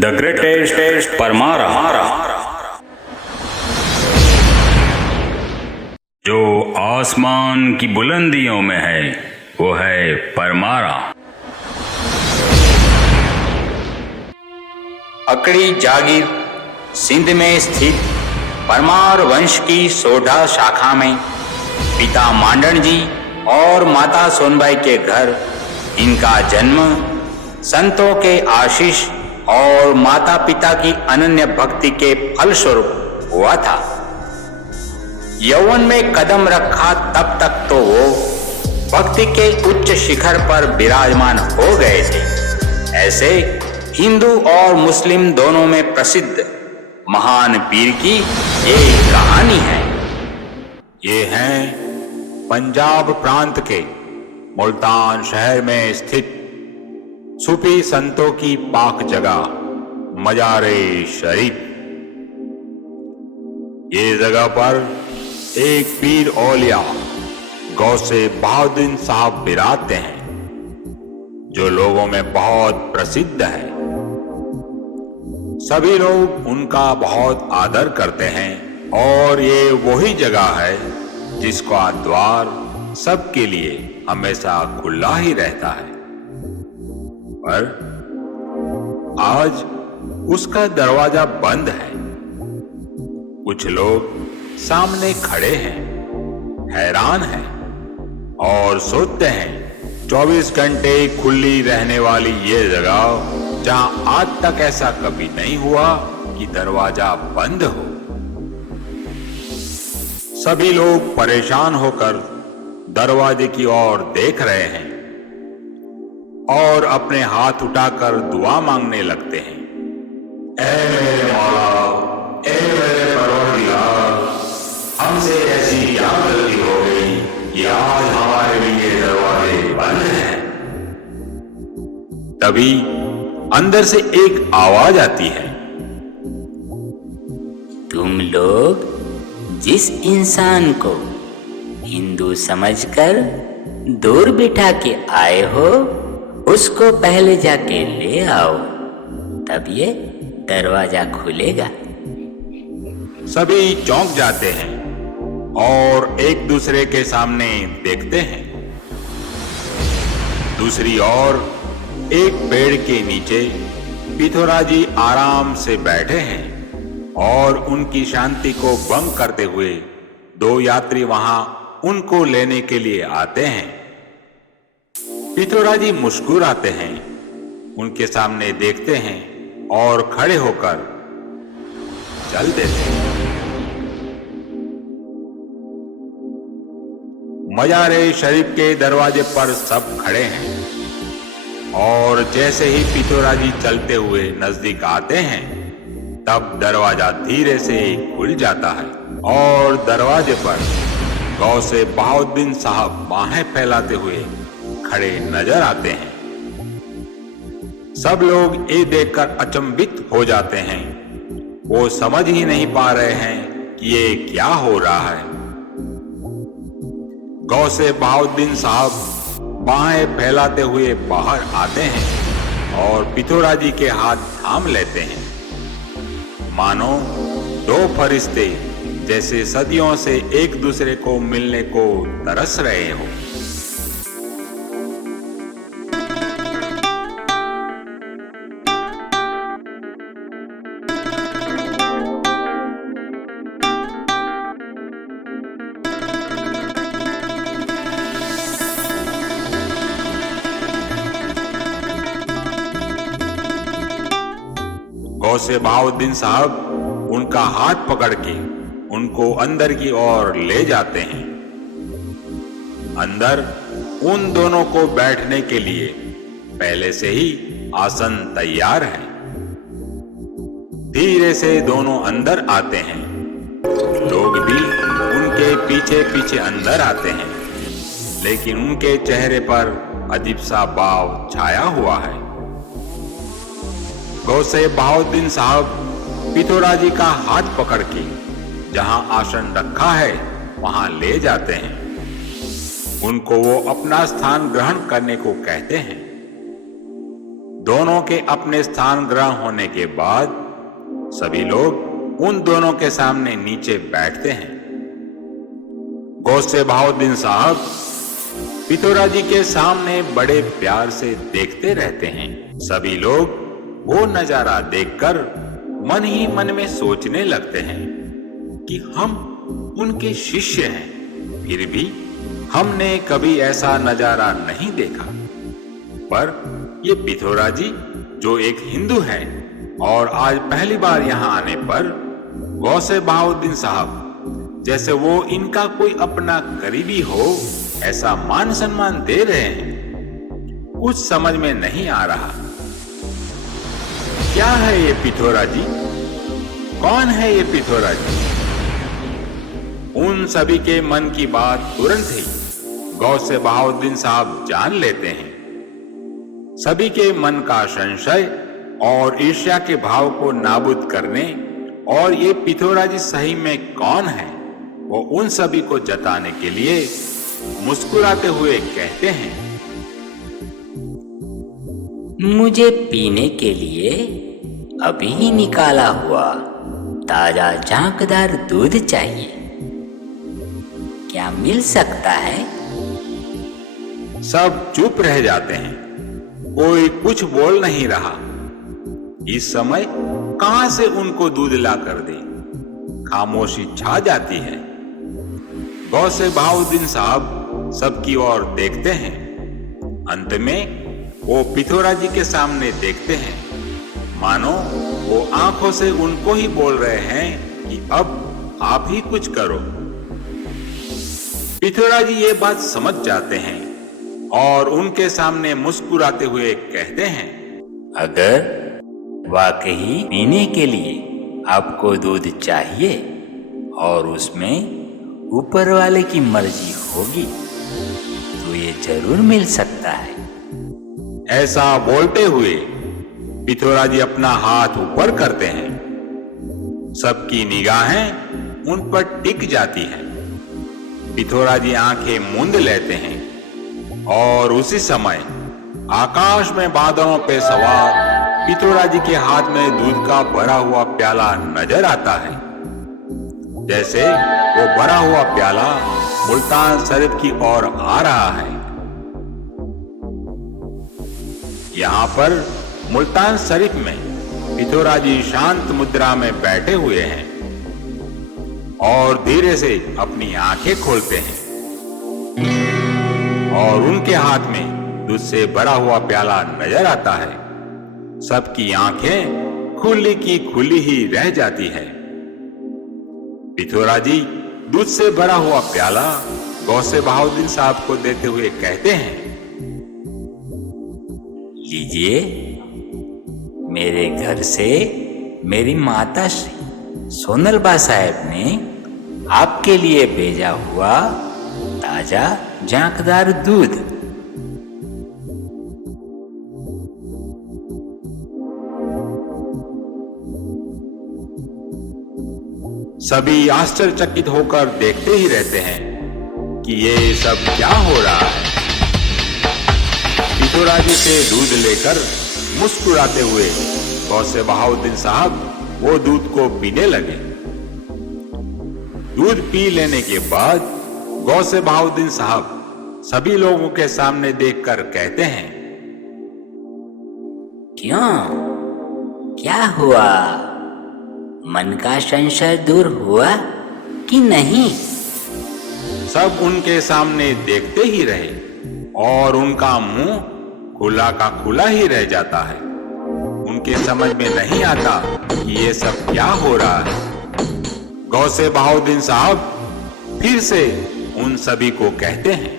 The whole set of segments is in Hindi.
द ग्रेटेस्ट परमारा, जो आसमान की बुलंदियों में है वो है परमारा। अकड़ी जागीर सिंध में स्थित परमार वंश की सोढ़ा शाखा में पिता मांडन जी और माता सोनबाई के घर इनका जन्म संतों के आशीष और माता पिता की अनन्य भक्ति के फलस्वरूप हुआ था। यौवन में कदम रखा तब तक तो वो भक्ति के उच्च शिखर पर विराजमान हो गए थे। ऐसे हिंदू और मुस्लिम दोनों में प्रसिद्ध महान पीर की एक कहानी है। ये हैं पंजाब प्रांत के मुल्तान शहर में स्थित सूफी संतों की पाक जगह मजार-ए शरीफ। ये जगह पर एक पीर औलिया गौसे बहाउद्दीन साहब विराजते हैं, जो लोगों में बहुत प्रसिद्ध है। सभी लोग उनका बहुत आदर करते हैं और ये वही जगह है जिसका द्वार सबके लिए हमेशा खुला ही रहता है। पर आज उसका दरवाजा बंद है। कुछ लोग सामने खड़े हैं, हैरान हैं और सोचते हैं 24 घंटे खुली रहने वाली ये जगह, जहां आज तक ऐसा कभी नहीं हुआ कि दरवाजा बंद हो। सभी लोग परेशान होकर दरवाजे की ओर देख रहे हैं और अपने हाथ उठाकर दुआ मांगने लगते हैं। ऐ मेरे मौला, ऐ मेरे परवरदिगार, हमसे ऐसी क्या गलती हो गई कि आज हमारे लिए दरवाजे बंद हैं। तभी अंदर से एक आवाज आती है, तुम लोग जिस इंसान को हिंदू समझकर दूर बिठा के आए हो, उसको पहले जाके ले आओ, तब ये दरवाजा खुलेगा। सभी चौंक जाते हैं और एक दूसरे के सामने देखते हैं। दूसरी ओर एक पेड़ के नीचे पिथोरा जी आराम से बैठे हैं और उनकी शांति को भंग करते हुए दो यात्री वहां उनको लेने के लिए आते हैं। पिथोरा जी मुस्कुराते हैं, उनके सामने देखते हैं और खड़े होकर चल देते हैं। मजार-ए शरीफ के दरवाजे पर सब खड़े हैं और जैसे ही पिथोरा जी चलते हुए नजदीक आते हैं, तब दरवाजा धीरे से खुल जाता है और दरवाजे पर गौसे बहाउद्दीन साहब बाहें फैलाते हुए खड़े नजर आते हैं। सब लोग ये देखकर अचंभित हो जाते हैं। वो समझ ही नहीं पा रहे हैं कि ये क्या हो रहा है। गौसे बहाउद्दीन साहब बाहें फैलाते हुए बाहर आते हैं और पिथोरा जी के हाथ थाम लेते हैं, मानो दो फरिश्ते जैसे सदियों से एक दूसरे को मिलने को तरस रहे हो। गौसे बहाउद्दीन साहब उनका हाथ पकड़ के उनको अंदर की ओर ले जाते हैं। अंदर उन दोनों को बैठने के लिए पहले से ही आसन तैयार है। धीरे से दोनों अंदर आते हैं। लोग भी उनके पीछे पीछे अंदर आते हैं, लेकिन उनके चेहरे पर अजीब सा भाव छाया हुआ है। गौसे बहाउद्दीन साहब पिथोरा जी का हाथ पकड़ के जहां आसन रखा है वहां ले जाते हैं। उनको वो अपना स्थान ग्रहण करने को कहते हैं। दोनों के अपने स्थान ग्रहण होने के बाद सभी लोग उन दोनों के सामने नीचे बैठते हैं। गौसे बहाउद्दीन साहब पिथौराजी के सामने बड़े प्यार से देखते रहते हैं। सभी लोग वो नजारा देखकर मन ही मन में सोचने लगते हैं कि हम उनके शिष्य हैं, फिर भी हमने कभी ऐसा नजारा नहीं देखा। पर ये पिथौराजी जो एक हिंदू है और आज पहली बार यहाँ आने पर गौसे बहाउद्दीन साहब जैसे वो इनका कोई अपना करीबी हो ऐसा मान सम्मान दे रहे हैं, कुछ समझ में नहीं आ रहा। क्या है ये पिथौराजी? कौन है ये पिथौराजी? उन सभी के मन की बात तुरंत ही गौसे बहाउद्दीन साहब जान लेते हैं। सभी के मन का संशय और ईर्ष्या के भाव को नाबूद करने और ये पिथौराजी सही में कौन है वो उन सभी को जताने के लिए मुस्कुराते हुए कहते हैं, मुझे पीने के लिए अभी ही निकाला हुआ ताजा झांकदार दूध चाहिए, क्या मिल सकता है? सब चुप रह जाते हैं, कोई कुछ बोल नहीं रहा। इस समय कहां से उनको दूध ला कर दे? खामोशी छा जाती है। गौसे बहाउद्दीन साहब सबकी ओर देखते हैं। अंत में वो पिथौराजी के सामने देखते हैं, मानो वो आंखों से उनको ही बोल रहे हैं कि अब आप ही कुछ करो। पिथौराजी ये बात समझ जाते हैं और उनके सामने मुस्कुराते हुए कहते हैं, अगर वाकई पीने के लिए आपको दूध चाहिए और उसमें ऊपर वाले की मर्जी होगी तो ये जरूर मिल सकता है। ऐसा बोलते हुए पिथौराजी अपना हाथ ऊपर करते हैं। सबकी निगाहें उन पर टिक जाती हैं। पिथौराजी आंखें मूंद लेते हैं और उसी समय आकाश में बादलों पे सवार पिथौराजी के हाथ में दूध का भरा हुआ प्याला नजर आता है। जैसे वो भरा हुआ प्याला मुल्तान शरीफ की ओर आ रहा है। यहाँ पर मुल्तान शरीफ में पिथौराजी शांत मुद्रा में बैठे हुए हैं और धीरे से अपनी आंखें खोलते हैं और उनके हाथ में दूध से भरा हुआ प्याला नजर आता है। सबकी आंखें खुली की खुली ही रह जाती है। पिथौराजी दूध से भरा हुआ प्याला गौसे बहाउद्दीन साहब को देते हुए कहते हैं, लीजिए, मेरे घर से मेरी माता श्री सोनलबा साहब ने आपके लिए भेजा हुआ ताजा झांकदार दूध। सभी आश्चर्यचकित होकर देखते ही रहते हैं कि ये सब क्या हो रहा है। पिथौराजी से दूध लेकर मुस्कुराते हुए गौसे बहाउद्दीन साहब वो दूध को पीने लगे। दूध पी लेने के बाद गौसे बहाउद्दीन साहब सभी लोगों के सामने देखकर कहते हैं, क्यों, क्या हुआ? मन का संशय दूर हुआ कि नहीं? सब उनके सामने देखते ही रहे और उनका मुंह खुला का खुला ही रह जाता है। उनके समझ में नहीं आता कि ये सब क्या हो रहा है। गौसे बहाउद्दीन साहब फिर से उन सभी को कहते हैं,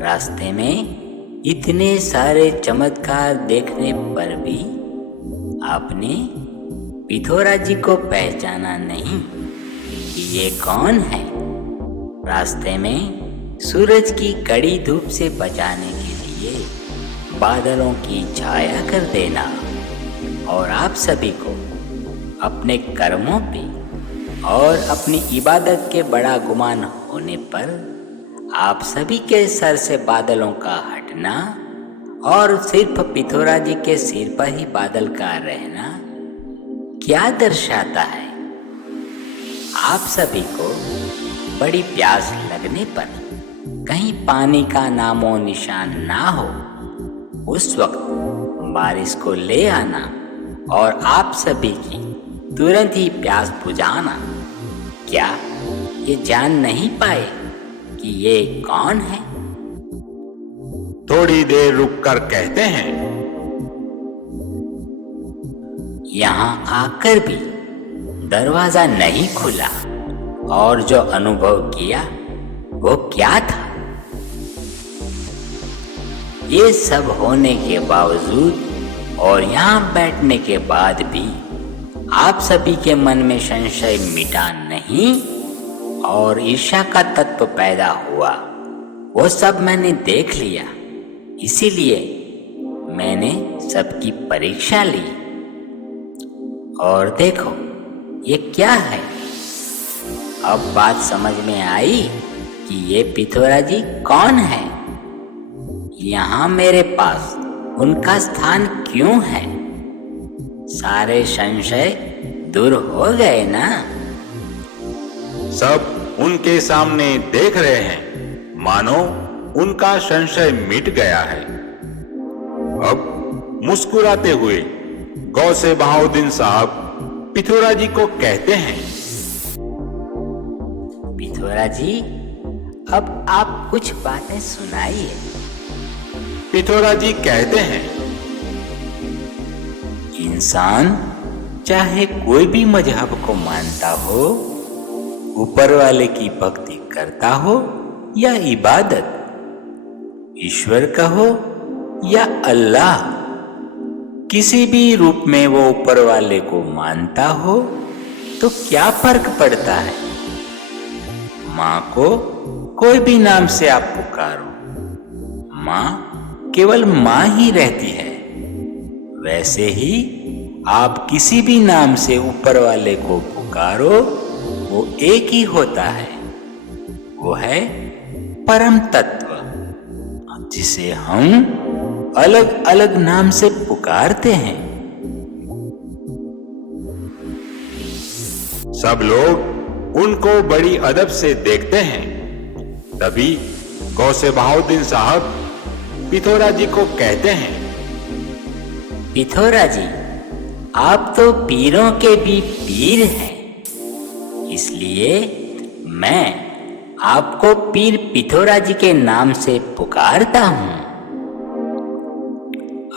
रास्ते में इतने सारे चमत्कार देखने पर भी आपने पिथौराजी को पहचाना नहीं कि ये कौन है? रास्ते में सूरज की कड़ी धूप से बचाने के लिए बादलों की छाया कर देना और आप सभी को अपने कर्मों पे और अपनी इबादत के बड़ा गुमान होने पर आप सभी के सर से बादलों का हटना और सिर्फ पिथोरा जी के सिर पर ही बादल का रहना क्या दर्शाता है? आप सभी को बड़ी प्यास लगने पर कहीं पानी का नामो निशान ना हो, उस वक्त बारिश को ले आना और आप सभी की तुरंत ही प्यास बुझाना। क्या ये जान नहीं पाए कि ये कौन है? थोड़ी देर रुककर कहते हैं, यहाँ आकर भी दरवाजा नहीं खुला और जो अनुभव किया वो क्या था? ये सब होने के बावजूद और यहाँ बैठने के बाद भी आप सभी के मन में संशय मिटा नहीं और ईर्ष्या का तत्व पैदा हुआ, वो सब मैंने देख लिया। इसीलिए मैंने सबकी परीक्षा ली। और देखो ये क्या है? अब बात समझ में आई कि ये पिथोरा जी कौन है। यहाँ मेरे पास उनका स्थान क्यों है? सारे संशय दूर हो गए ना? सब उनके सामने देख रहे हैं, मानो उनका संशय मिट गया है। अब मुस्कुराते हुए गौसे बहाउद्दीन साहब पिथोरा जी को कहते हैं, पिथोरा जी, अब आप कुछ बातें सुनाइए। पिथोरा जी कहते हैं, इंसान चाहे कोई भी मजहब को मानता हो, ऊपर वाले की भक्ति करता हो या इबादत, ईश्वर का हो या अल्लाह, किसी भी रूप में वो ऊपर वाले को मानता हो तो क्या फर्क पड़ता है? माँ को कोई भी नाम से आप पुकारो, माँ केवल माँ ही रहती है। वैसे ही आप किसी भी नाम से ऊपर वाले को पुकारो, वो एक ही होता है। वो है परम तत्व, जिसे हम अलग अलग नाम से पुकारते हैं। सब लोग उनको बड़ी अदब से देखते हैं। तभी गौसे बहाउद्दीन साहब पिथोरा जी को कहते हैं, पिथोरा जी, आप तो पीरों के भी पीर हैं, इसलिए मैं आपको पीर पिथोरा जी के नाम से पुकारता हूँ।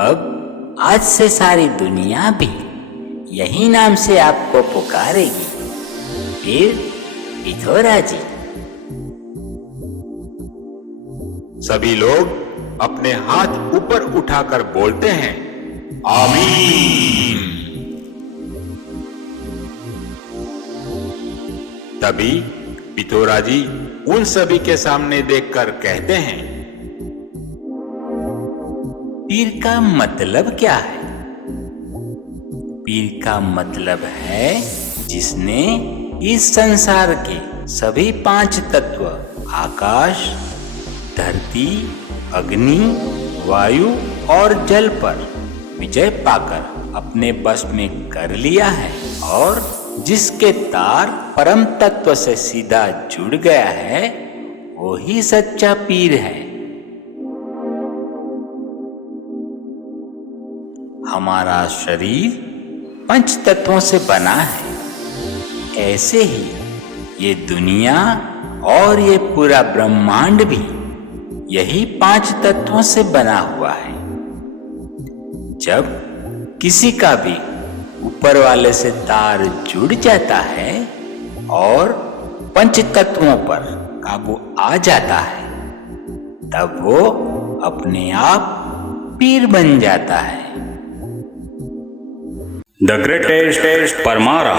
अब आज से सारी दुनिया भी यही नाम से आपको पुकारेगी, पीर पिथोरा जी। सभी लोग अपने हाथ ऊपर उठाकर बोलते हैं, आमीन। तभी पिथोरा जी उन सभी के सामने देखकर कहते हैं, पीर का मतलब क्या है? पीर का मतलब है जिसने इस संसार के सभी 5 तत्व आकाश, धरती, अग्नि, वायु और जल पर विजय पाकर अपने बस में कर लिया है और जिसके तार परम तत्व से सीधा जुड़ गया है, वो ही सच्चा पीर है। हमारा शरीर 5 तत्वों से बना है। ऐसे ही ये दुनिया और ये पूरा ब्रह्मांड भी यही 5 तत्वों से बना हुआ है। जब किसी का भी ऊपर वाले से तार जुड़ जाता है और 5 तत्वों पर काबू आ जाता है, तब वो अपने आप पीर बन जाता है। The greatest Paramara.